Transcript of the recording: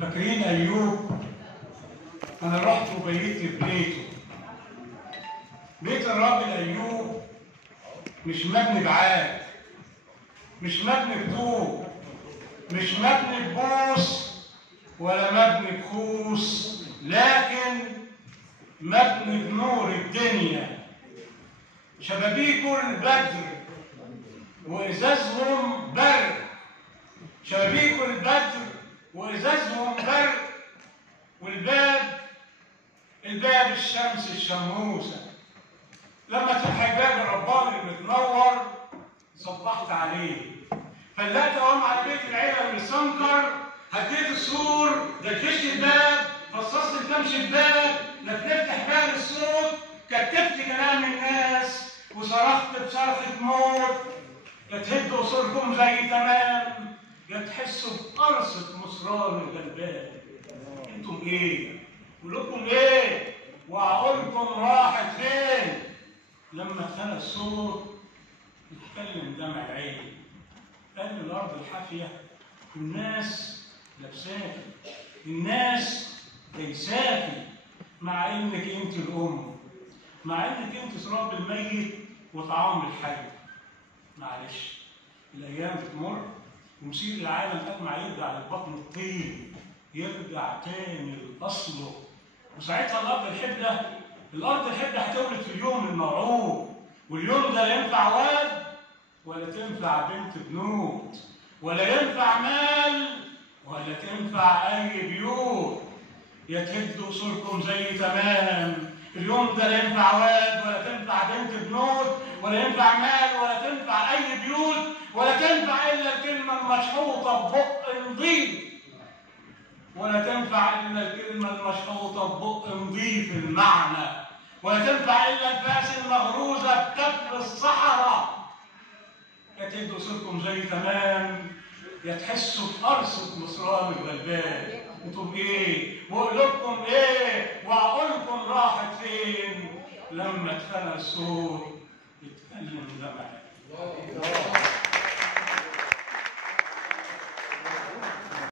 فاكرين أيوب؟ أنا رحت وبيت في بيته. بيت الراجل أيوب مش مبني بعاد، مش مبني بطوب، مش مبني ببوس ولا مبني بخوص، لكن مبني بنور الدنيا. شبابيكه البدر وإزازهم برق، شبابيكه البدر وإزازهم برق، والباب الشمس الشموسة. لما تفتح الباب الرباني المتنور صبحت عليه، فلقيت اقوم على بيت العيله المسنكر، هديت السور، دجشت الباب، فصصت كام شباك، لفلفت حبال الصوت، كتفت كلام الناس وصرخت بصرخه موت. يا تهدوا صوركم زي تمام، يا تحسوا بقرصه مصران الغلبان. انتم ايه؟ قلوبكم ايه؟ وعقولكم راحت فين؟ لما اتخلق الصوت اتكلم دمع العين، قال الارض الحافيه الناس لابساكي، الناس دايساكي، مع انك انت الام، مع انك انت تراب الميت وطعام الحي. معلش الايام بتمر ومسير العالم اجمع يرجع للبطن الطين، يرجع تاني لاصله. وساعتها الارض الحبله هتولد في اليوم الموعود، واليوم ده لا ينفع واد ولا تنفع بنت بنوت، ولا ينفع مال ولا تنفع اي بيوت. يا تهدوا اصولكم زي تمام، اليوم ده لا ينفع واد ولا تنفع بنت بنوت، ولا ينفع مال ولا تنفع اي بيوت، ولا تنفع الا الكلمه المشحوطه ببق نظيف، ولا تنفع الا الكلمه المشحوطه ببق نظيف المعنى، ولا تنفع الا الفاس المغروزه بكف الصحراء. يا تهدوا اصولكم زي تمام، يا تحسوا بقرصه مصران الغلبان. انتم ايه؟ وقلوبكم ايه؟ وعقولكم راحت فين؟ لما اتخلق الصوت يتكلم دمع.